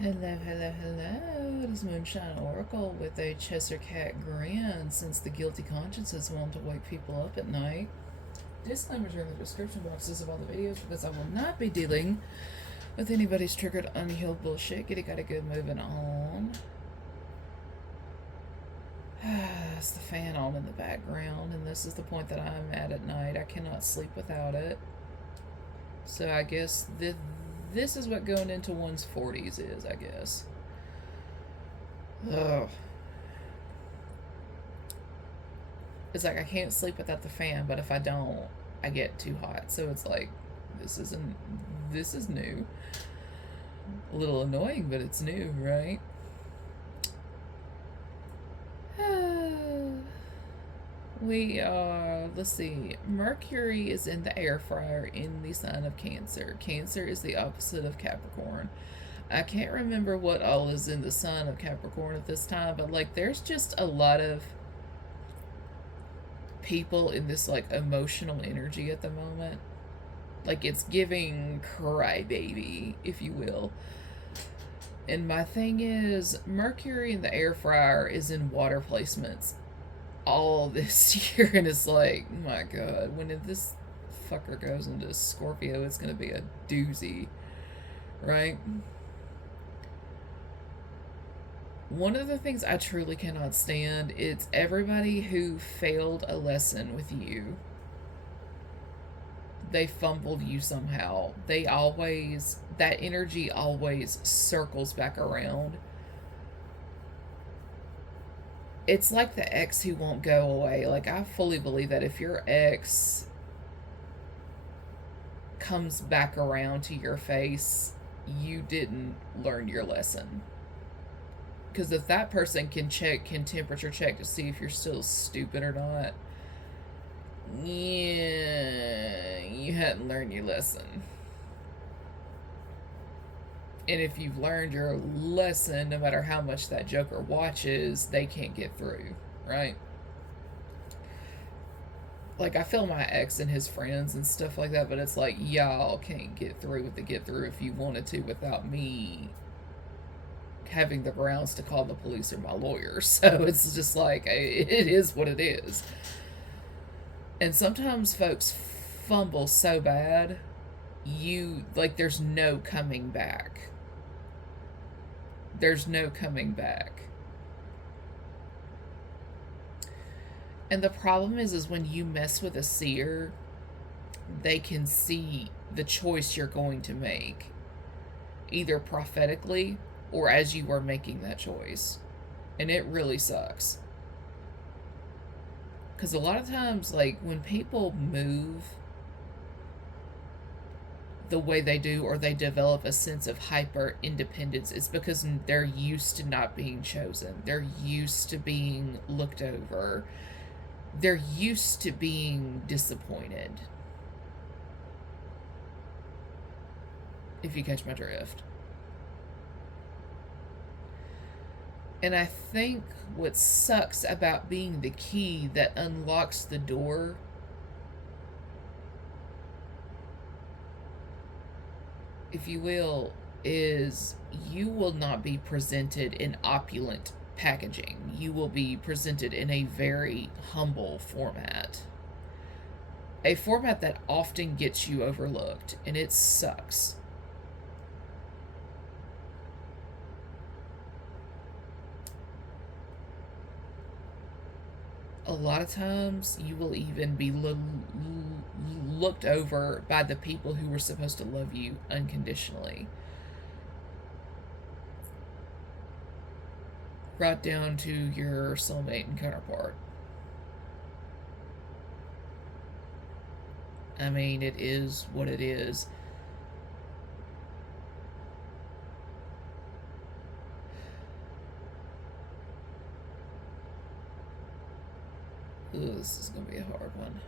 Hello, hello, hello. It is Moonshine Oracle with a Cheshire cat grin since the guilty consciences want to wake people up at night. Disclaimers are in the description boxes of all the videos because I will not be dealing with anybody's triggered unhealed bullshit. Get it, gotta go moving on. It's the fan on in the background, and this is the point that I'm at night. I cannot sleep without it. So I guess this is what going into one's 40s is, I guess. Ugh. It's like I can't sleep without the fan, but if I don't, I get too hot. So it's like, this is new. A little annoying, but it's new, right? We are, let's see, Mercury is in the air fryer in the sign of Cancer. Cancer is the opposite of Capricorn. I can't remember what all is in the sign of Capricorn at this time, but like there's just a lot of people in this like emotional energy at the moment. Like it's giving crybaby, if you will. And my thing is, Mercury in the air fryer is in water placements all this year, and it's like, my god, when this fucker goes into Scorpio, it's gonna be a doozy, right? One of the things I truly cannot stand is everybody who failed a lesson with you. They fumbled you somehow. That energy always circles back around. It's like the ex who won't go away. Like, I fully believe that if your ex comes back around to your face, you didn't learn your lesson. Because if that person can temperature check to see if you're still stupid or not, yeah, you hadn't learned your lesson. And if you've learned your lesson, no matter how much that joker watches, they can't get through, right? Like, I feel my ex and his friends and stuff like that, but it's like, y'all can't get through if you wanted to without me having the grounds to call the police or my lawyer. So it's just like, it is what it is. And sometimes folks fumble so bad, there's no coming back. There's no coming back. And the problem is when you mess with a seer, they can see the choice you're going to make, either prophetically or as you are making that choice. And it really sucks. Because a lot of times, like, when people move the way they do, or they develop a sense of hyper independence, it's because they're used to not being chosen. They're used to being looked over. They're used to being disappointed. If you catch my drift. And I think what sucks about being the key that unlocks the door if you will, is you will not be presented in opulent packaging. You will be presented in a very humble format. A format that often gets you overlooked, and it sucks. A lot of times you will even be looked over by the people who were supposed to love you unconditionally. Right down to your soulmate and counterpart. I mean, it is what it is. Ooh, this is going to be a hard one.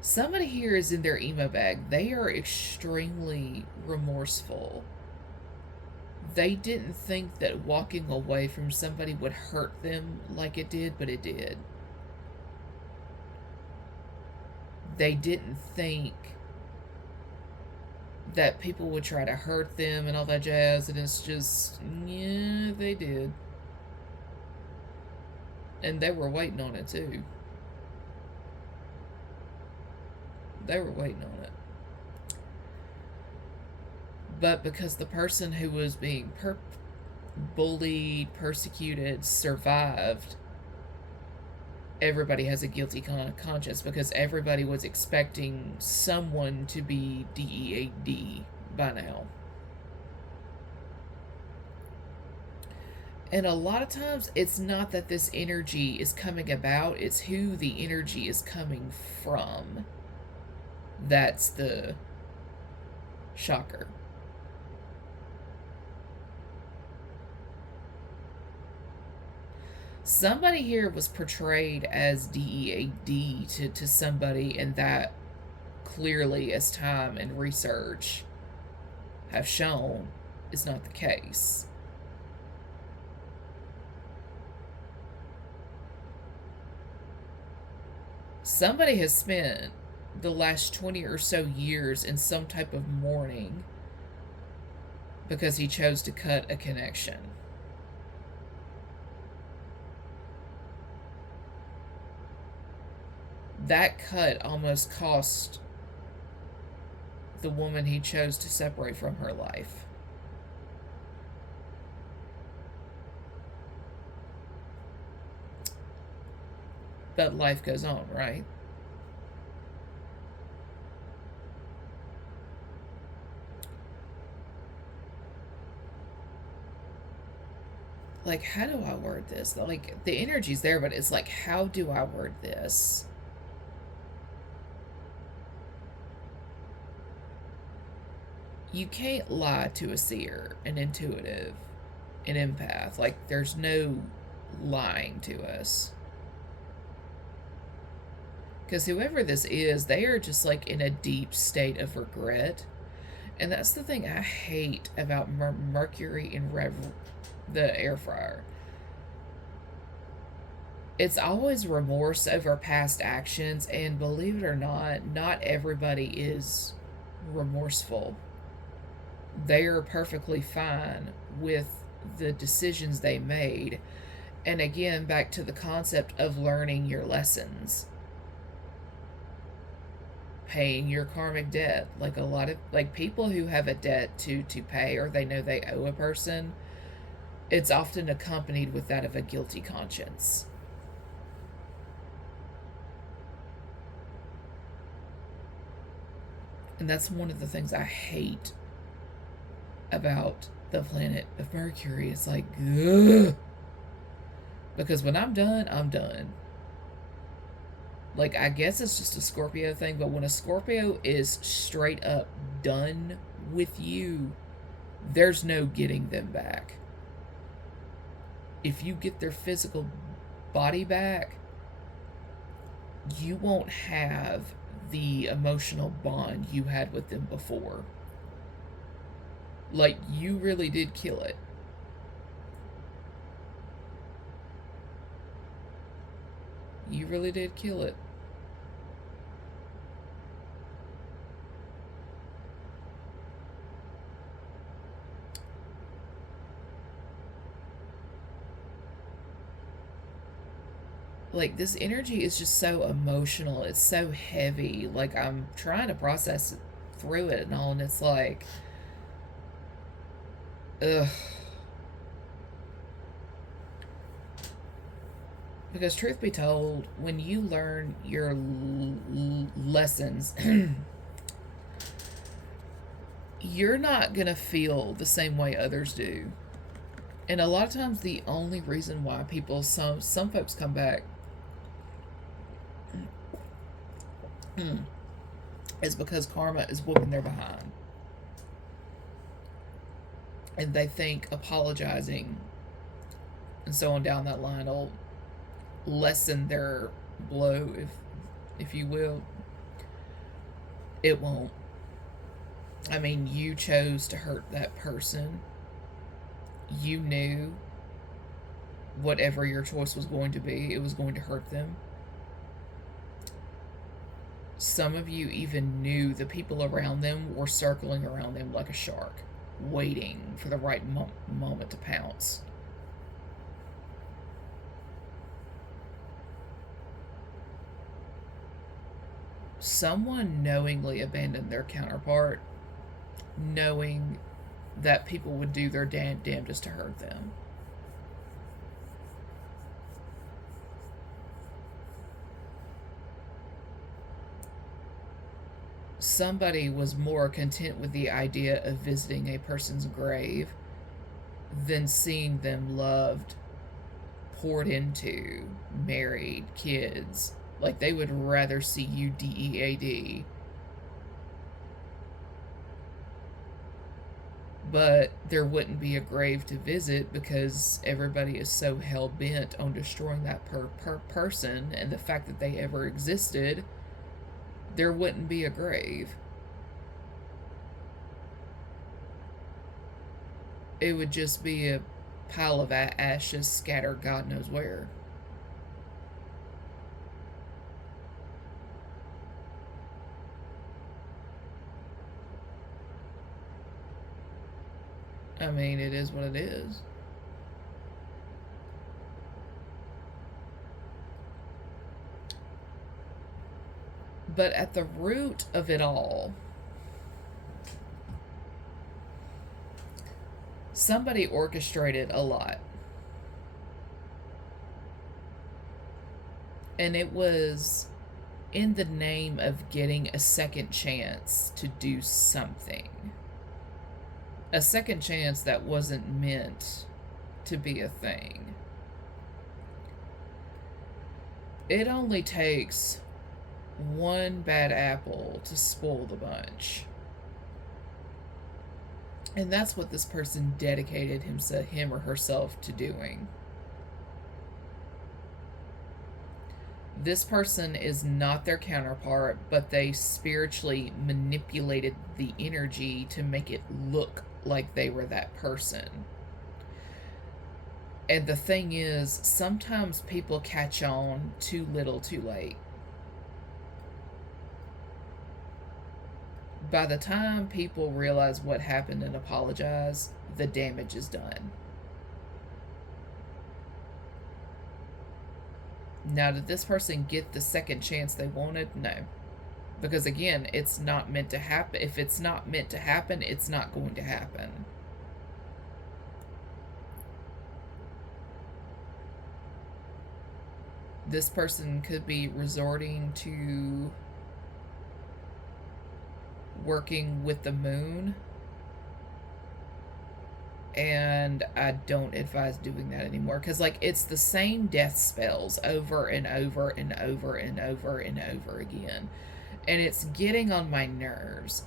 Somebody here is in their emo bag. They are extremely remorseful. They didn't think that walking away from somebody would hurt them like it did, but it did. They didn't think that people would try to hurt them and all that jazz, and it's just, yeah, they did. And they were waiting on it too. They were waiting on it. But because the person who was being bullied, persecuted, survived, everybody has a guilty conscience because everybody was expecting someone to be DEAD by now. And a lot of times it's not that this energy is coming about, it's who the energy is coming from. That's the shocker. Somebody here was portrayed as DEAD to somebody, and that clearly, as time and research have shown, is not the case. Somebody has spent the last 20 or so years in some type of mourning because he chose to cut a connection. That cut almost cost the woman he chose to separate from her life. But life goes on, right? Like, how do I word this? Like, the energy's there, but it's like, how do I word this? You can't lie to a seer, an intuitive, an empath. Like, there's no lying to us. Because whoever this is, they are just like in a deep state of regret. And that's the thing I hate about Mercury in the air fryer. It's always remorse over past actions, and believe it or not everybody is remorseful. They are perfectly fine with the decisions they made. And again, back to the concept of learning your lessons. Paying your karmic debt. Like a lot of people who have a debt to pay, or they know they owe a person, it's often accompanied with that of a guilty conscience. And that's one of the things I hate about the planet of Mercury. It's like, ugh. Because when I'm done, I'm done. Like, I guess it's just a Scorpio thing, but when a Scorpio is straight up done with you, there's no getting them back. If you get their physical body back, you won't have the emotional bond you had with them before. Like, you really did kill it. You really did kill it. Like, this energy is just so emotional. It's so heavy. Like, I'm trying to process through it and all, and it's like, ugh. Because truth be told, when you learn your lessons, you're not going to feel the same way others do. And a lot of times the only reason why some folks come back is because karma is whooping their behind. And they think apologizing and so on down that line will lessen their blow, if you will. It won't. I mean, you chose to hurt that person. You knew whatever your choice was going to be, it was going to hurt them. Some of you even knew the people around them were circling around them like a shark, waiting for the right moment to pounce. Someone knowingly abandoned their counterpart, knowing that people would do their damnedest to hurt them. Somebody was more content with the idea of visiting a person's grave than seeing them loved, poured into, married, kids. Like, they would rather see you dead. But there wouldn't be a grave to visit because everybody is so hell-bent on destroying that person and the fact that they ever existed, there wouldn't be a grave. It would just be a pile of ashes scattered God knows where. I mean, it is what it is. But at the root of it all, somebody orchestrated a lot. And it was in the name of getting a second chance to do something. A second chance that wasn't meant to be a thing. It only takes one bad apple to spoil the bunch. And that's what this person dedicated him or herself to doing. This person is not their counterpart, but they spiritually manipulated the energy to make it look like they were that person. And the thing is, sometimes people catch on too little too late. By the time people realize what happened and apologize, the damage is done. Now, did this person get the second chance they wanted? No. Because again, it's not meant to happen. If it's not meant to happen, it's not going to happen. This person could be resorting to working with the moon, and I don't advise doing that anymore, because like it's the same death spells over and over and over and over and over again, and it's getting on my nerves,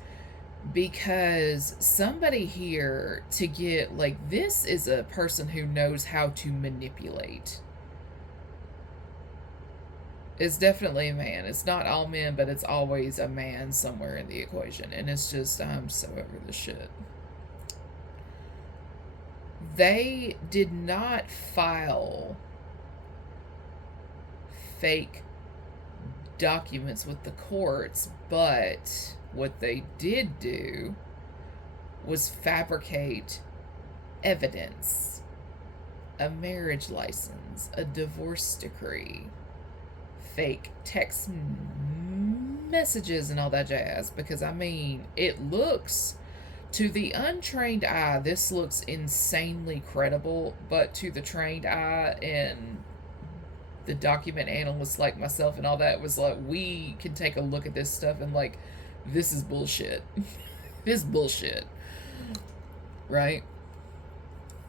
because somebody here to get like, this is a person who knows how to manipulate. It's definitely a man. It's not all men, but it's always a man somewhere in the equation. And it's just, I'm so over the shit. They did not file fake documents with the courts, but what they did do was fabricate evidence, a marriage license, a divorce decree, fake text messages and all that jazz, because I mean, it looks, to the untrained eye, this looks insanely credible, but to the trained eye and the document analysts like myself and all that, was like, we can take a look at this stuff and like, this is bullshit. This is bullshit, right?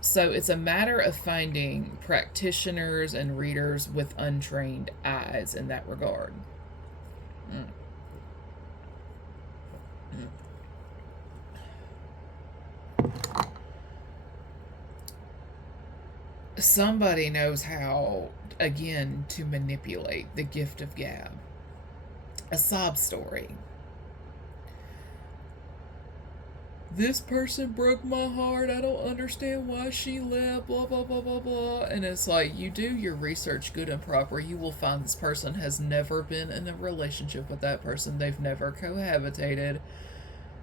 So it's a matter of finding practitioners and readers with untrained eyes in that regard. Somebody knows how, again, to manipulate the gift of gab. A sob story. this person broke my heart. I don't understand why she left, blah, blah, blah, blah, blah. And it's like, you do your research good and proper, you will find this person has never been in a relationship with that person. They've never cohabitated,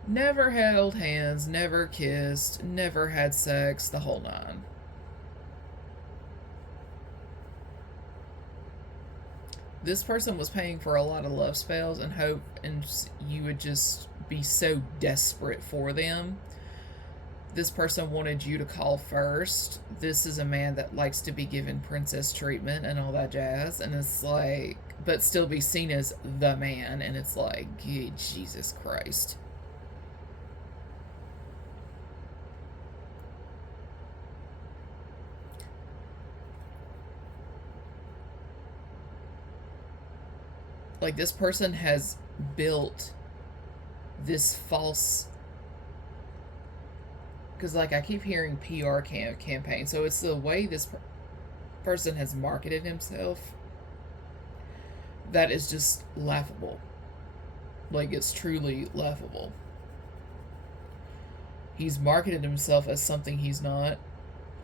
never held hands, never kissed, never had sex, the whole nine. This person was paying for a lot of love spells and hope, and you would just be so desperate for them. This person wanted you to call first. This is a man that likes to be given princess treatment and all that jazz, and it's like, but still be seen as the man, and it's like, Jesus Christ. Like, this person has built this false, because like I keep hearing PR campaign, so it's the way this person has marketed himself that is just laughable. Like, it's truly laughable. He's marketed himself as something he's not,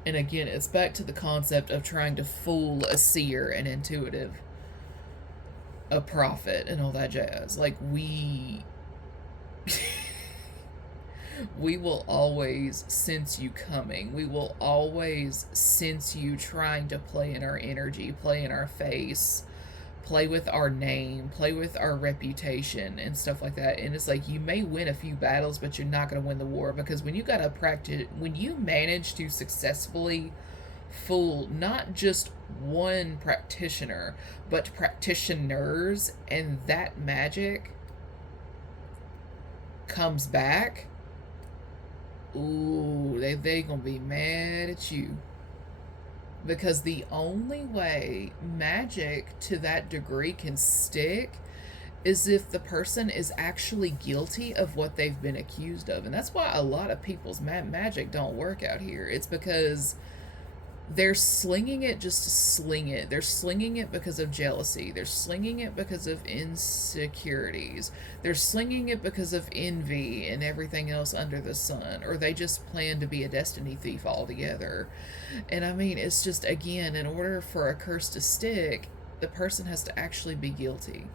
and again, it's back to the concept of trying to fool a seer and intuitive, a prophet, and all that jazz. Like, we will always sense you coming. We will always sense you trying to play in our energy, play in our face, play with our name, play with our reputation, and stuff like that. And it's like, you may win a few battles, but you're not going to win the war, because when you got to practice, when you manage to successfully fool not just one practitioner, but practitioners, and that magic comes back, ooh, they gonna be mad at you. Because the only way magic to that degree can stick is if the person is actually guilty of what they've been accused of. And that's why a lot of people's magic don't work out here. It's because they're slinging it just to sling it. They're slinging it because of jealousy. They're slinging it because of insecurities. They're slinging it because of envy and everything else under the sun. Or they just plan to be a destiny thief altogether. And I mean, it's just, again, in order for a curse to stick, the person has to actually be guilty.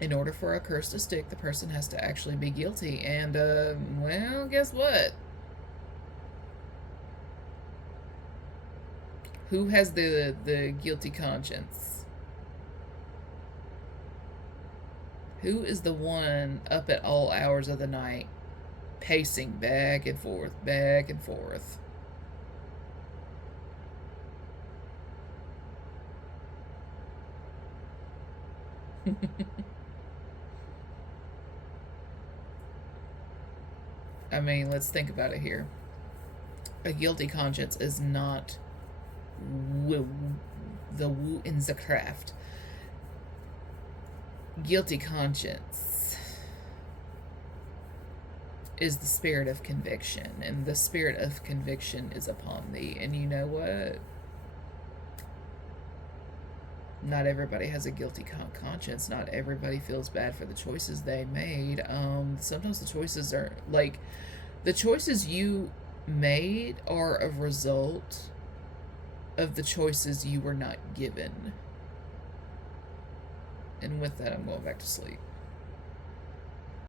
In order for a curse to stick, the person has to actually be guilty. And, well, guess what? Who has the guilty conscience? Who is the one up at all hours of the night, pacing back and forth, back and forth? I mean, let's think about it here. A guilty conscience is not the woo in the craft. Guilty conscience is the spirit of conviction, and the spirit of conviction is upon thee. And you know what? Not everybody has a guilty conscience. Not everybody feels bad for the choices they made. Sometimes the choices are, like, the choices you made are a result of the choices you were not given. And with that, I'm going back to sleep.